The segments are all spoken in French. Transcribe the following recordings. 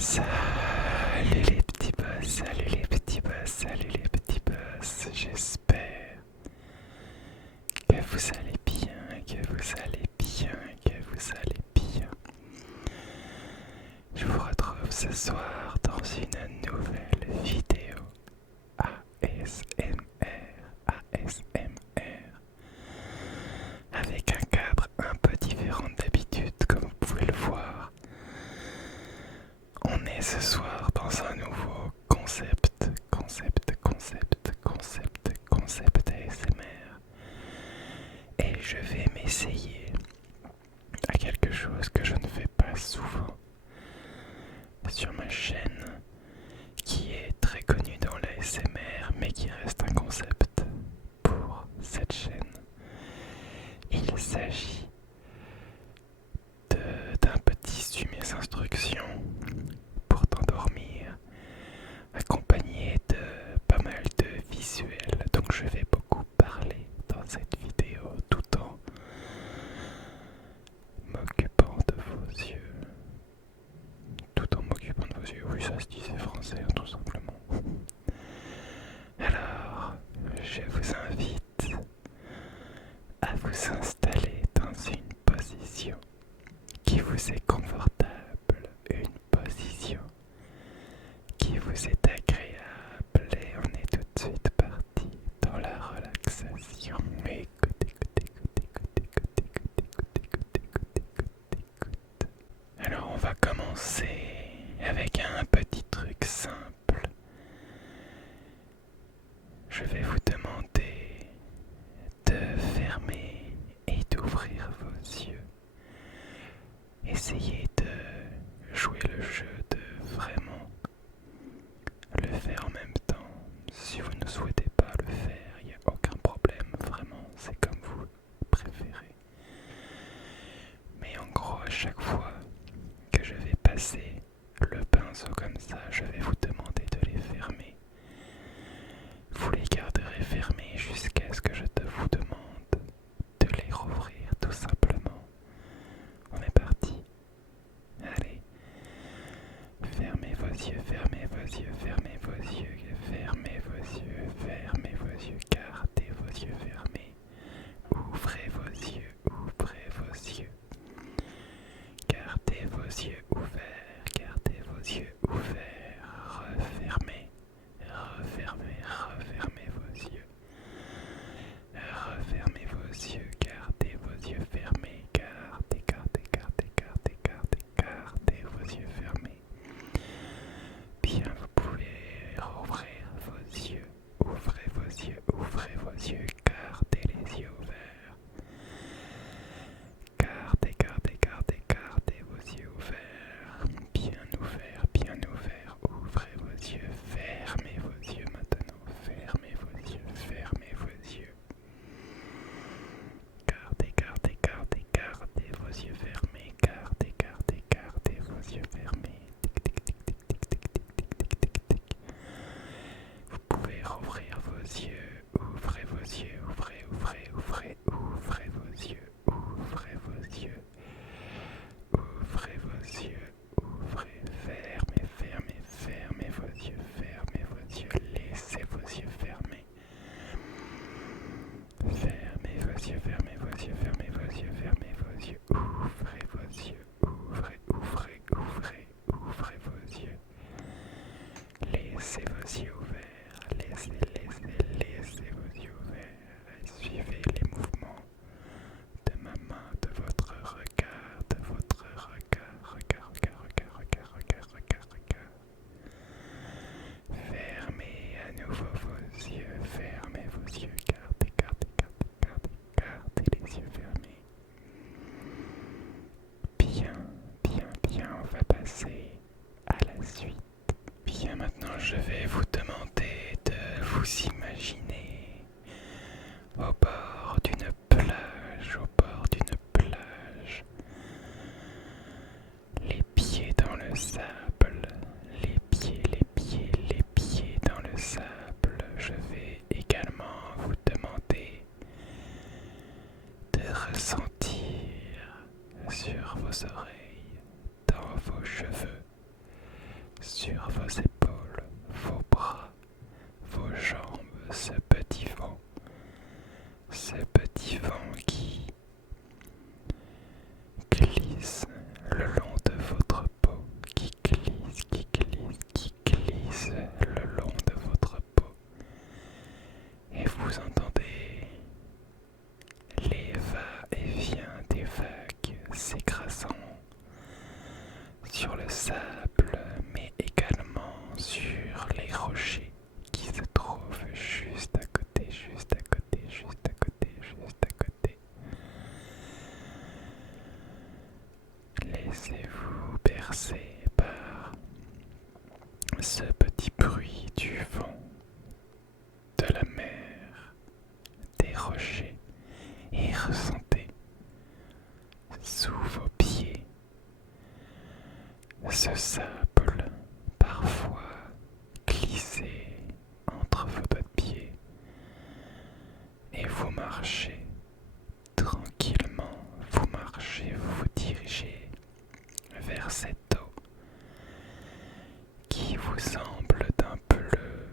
Salut les petits boss, salut les petits boss, salut les petits boss. J'espère que vous allez bien, que vous allez bien, que vous allez bien. Je vous retrouve ce soir dans une nouvelle vidéo ASMR, ASMR, avec un cadre un peu différent d'habitude, comme vous pouvez le voir. On est ce soir dans un nouveau concept ASMR. Et je vais m'essayer à quelque chose que je ne fais pas souvent sur ma chaîne, qui est très connue dans l'ASMR, mais qui reste un concept pour cette chaîne. Il s'agit d'un petit su mes instructions pour t'endormir, accompagné de pas mal de visuels. Donc je vais beaucoup parler dans cette vidéo tout en m'occupant de vos yeux. Tout en m'occupant de vos yeux. Oui, ça se disait français, tout simplement. Alors, je vous invite à vous installer dans une position qui vous est confortable, une position qui vous est agréable, et on est tout de suite parti dans la relaxation. Écoute. Alors on va commencer avec un petit truc simple. Je vais vous demander de fermer et d'ouvrir vos yeux. Essayez de jouer le jeu de vraiment le faire en même temps. Si vous ne souhaitez pas le faire, il n'y a aucun problème, vraiment, c'est comme vous préférez. Mais en gros, à chaque fois que je vais passer le pinceau comme ça, je vais vous demander de les fermer. Vous les garderez fermés jusqu'à ce que je vous demande de les rouvrir, tout simplement. On est parti. Allez. Fermez vos yeux, fermez vos yeux, fermez vos yeux, fermez vos yeux, fermez vos yeux, gardez vos yeux fermés. Ouvrez vos yeux, ouvrez vos yeux. Gardez vos yeux ouverts, gardez vos yeux ouverts. Refermez, refermez, refermez vos yeux. Refermez vos yeux, gardez vos yeux fermés, gardez, gardez, gardez, gardez, gardez, gardez vos yeux fermés. Bien, vous pouvez rouvrir vos yeux, ouvrez vos yeux, ouvrez vos yeux, gardez les yeux ouverts. Gardez, gardez, gardez, gardez vos yeux ouverts, bien ouverts, ouvrez vos yeux, fermez vos yeux maintenant, fermez vos yeux, fermez vos yeux. Gardez, gardez, gardez, gardez vos yeux fermés, gardez, gardez, gardez vos yeux fermés. Tic, tic, tic, tic, tic, tic, tic, tic, tic, tic, tic. Vous pouvez rouvrir vos yeux, ouvrez vos yeux, ouvrez, ouvrez, ouvrez, ouvrez vos yeux, ouvrez vos yeux, ouvrez vos yeux, ouvrez, fermez, fermez, fermez vos yeux, fermez vos yeux, laissez vos yeux fermés. Fermez vos yeux, fermez vos yeux, fermez vos yeux, fermez vos yeux, ouvrez vos yeux, ouvrez, ouvrez, ouvrez, ouvrez vos yeux. Laissez vos yeux ouverts, laissez vos yeux ouverts. Suivez les mouvements de ma main, de votre regard, regard. Fermez à nouveau vos yeux, fermez vos yeux, gardez, gardez, gardez, gardez les yeux fermés. Bien, on va passer à la suite. Bien, maintenant je vais vous demander de vous imaginer au bord d'une plage, les pieds dans le sable, les pieds dans le sable. Je vais également vous demander de ressentir sur vos oreilles, dans vos cheveux, sur vos épaules, vos bras, vos jambes, ce petit vent qui glisse le long de votre peau, qui glisse, qui glisse le long de votre peau. Et vous entendez les va-et-vient des vagues s'écrasant sur le sable, mais également sur les rochers qui se trouvent juste à côté, juste à côté, juste à côté, juste à côté. Laissez-vous bercer par ce petit bruit du vent, de la mer, des rochers, et ressentez sous vos pieds ce sable parfois glisser entre vos doigts de pied et vous marchez tranquillement, vous marchez, vous vous dirigez vers cette eau qui vous semble d'un bleu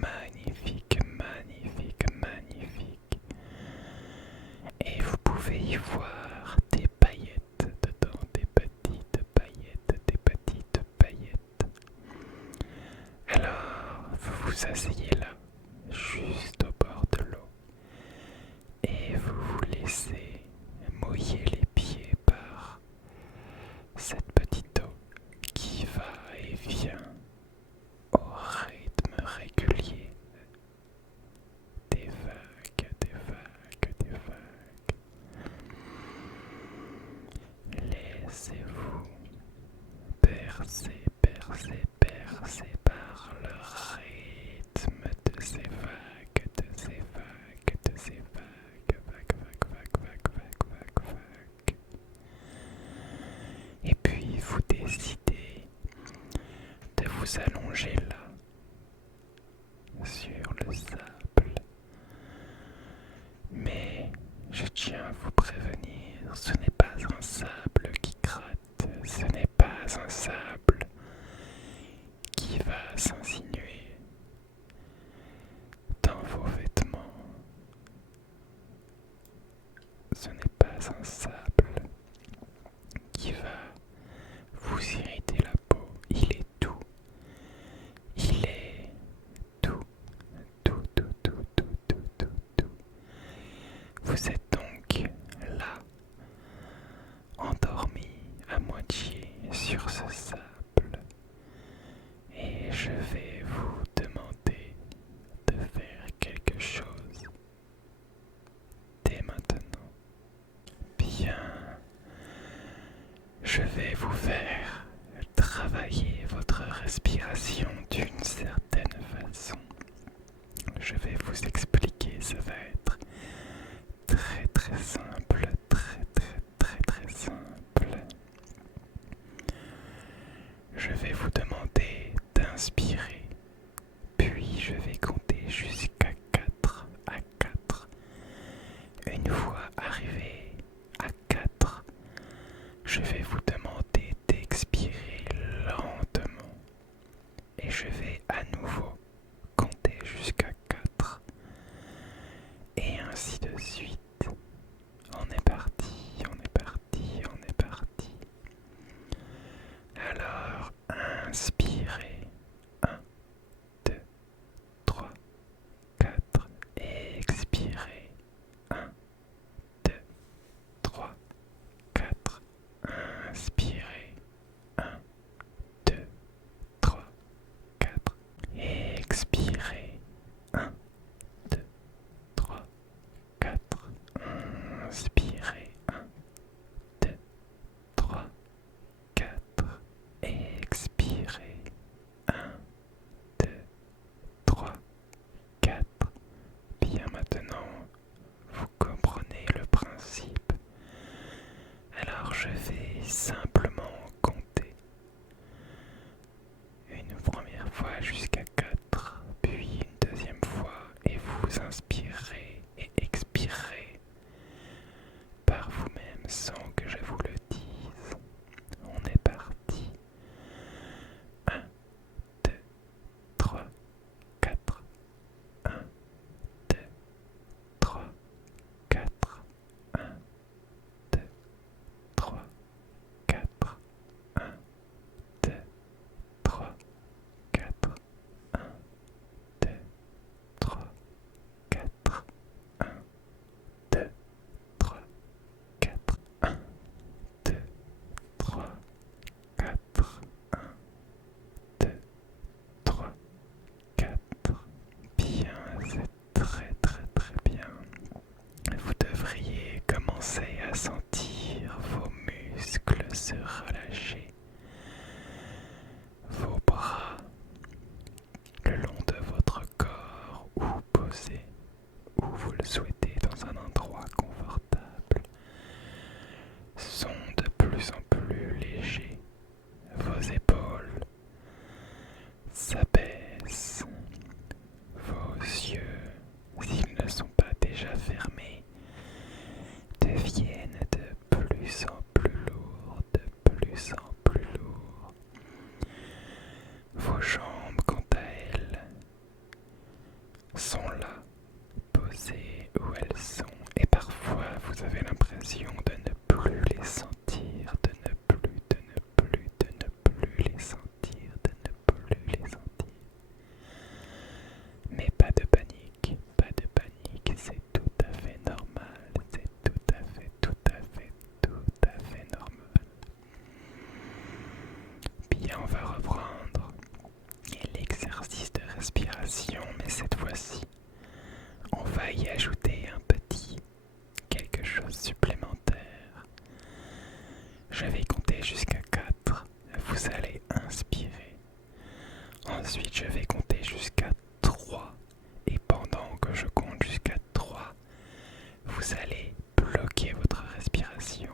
magnifique, magnifique, magnifique. Et vous pouvez y voir des paillettes dedans, des petites paillettes, des petites paillettes. Alors, vous vous asseyez là, juste au bord de l'eau, et vous vous laissez mouiller les pieds par cette petite eau qui va et vient au rythme régulier des vagues, des vagues, des vagues. Laissez-vous bercer, bercer, bercer par le rythme de ces vagues, de ces vagues, de ces vagues, vagues, vagues, vagues, vagues, vagues, vagues, vagues. Et puis vous décidez de vous allonger là, sur le sable. Mais je tiens à vous prévenir, ce n'est pas un sable qui gratte, ce n'est pas un sable qui va s'insinuer dans vos vêtements. Ce n'est pas un sable qui va vous irriter la peau. Il est doux. Il est doux, doux, doux, doux, doux, doux, doux, doux. Vous êtes donc là, endormi à moitié sur ce sable. Et je vais vous demander de faire quelque chose dès maintenant. Bien, je vais vous faire travailler votre respiration d'une certaine façon. Je vais vous expliquer, ça va être très très simple, très très très très simple. Je vais vous demander d'inspirer, puis je vais compter jusqu'à 4 à 4. Une fois arrivé à 4, je vais vous demander d'expirer lentement et je vais à nouveau compter jusqu'à 4 et ainsi de suite. On est parti, on est parti, on est parti. Alors, inspirez. 1, 2, 3, 4. Expirez. 1, 2, 3, 4. Inspirez. 1, 2, 3, 4. va reprendre l'exercice de respiration, mais cette fois-ci, on va y ajouter un petit quelque chose supplémentaire. Je vais compter jusqu'à 4. Vous allez inspirer. Ensuite, je vais compter jusqu'à 3. Et pendant que je compte jusqu'à 3, vous allez bloquer votre respiration.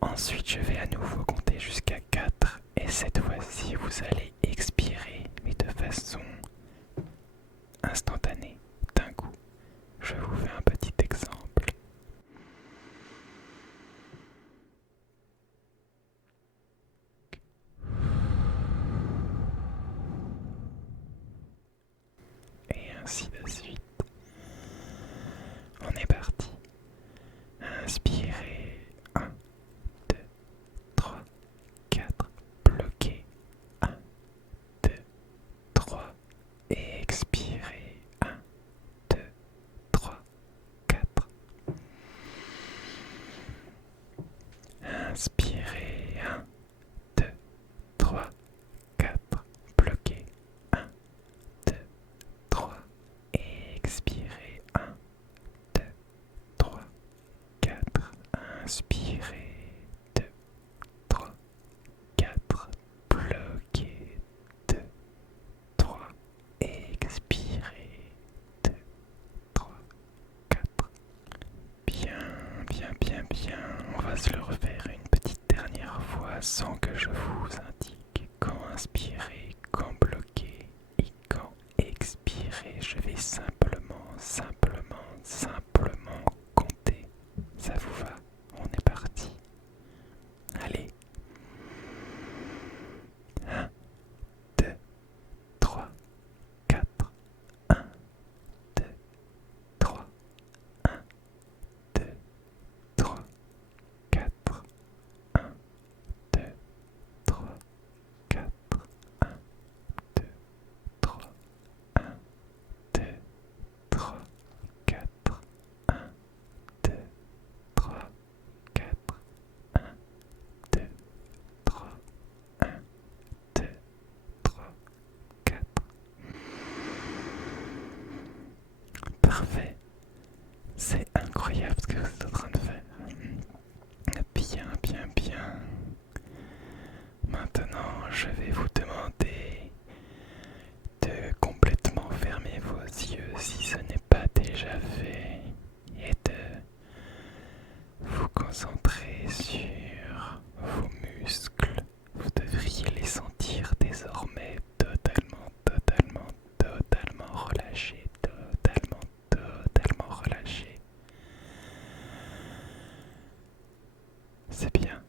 Ensuite, je vais à nouveau compter jusqu'à 4. Et cette fois-ci, vous allez expirer, mais de façon instantanée, d'un coup. Je vous fais un petit exemple. Et ainsi de suite. On est parti. Inspirez. 1, 2, 3, 4. Bloquez. 1, 2, 3. Et expirez. 1, 2, 3, 4. Inspirez. 1, 2, 3, 4. Bloquez. 1, 2, 3. Et expirez. 1, 2, 3, 4. Inspirez. 2, 3, 4. Bloquez. 2, 3. Expirez. 2, 3, 4. Bien, bien, bien, bien. On va se le refaire une petite dernière fois sans que je vous indique quand inspirer, quand bloquer et quand expirer. Je vais simplement compter. Ça vous va? On est parti. Allez. 1, 2, 3, 4. 1, 2, 3. 1, 2, 3, 4. 1, 2, 3, 4. 1, 2, 3. 1, 2, 3, 4. 1, 2, 3, 4. 1, 2, 3, 1, 2, 3, 4. Parfait. C'est incroyable ce que vous êtes en train de faire. Bien, bien, bien. Maintenant, je vais vous demander de complètement fermer vos yeux si ce n'est pas déjà fait et de vous concentrer sur vos muscles. Vous devriez les sentir désormais totalement relâchés, totalement relâchés. C'est bien,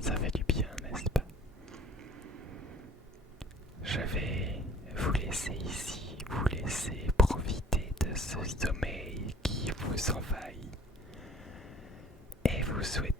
ça fait du bien, n'est-ce pas? Je vais vous laisser ici, vous laisser profiter de ce sommeil qui vous envahit et vous souhaiter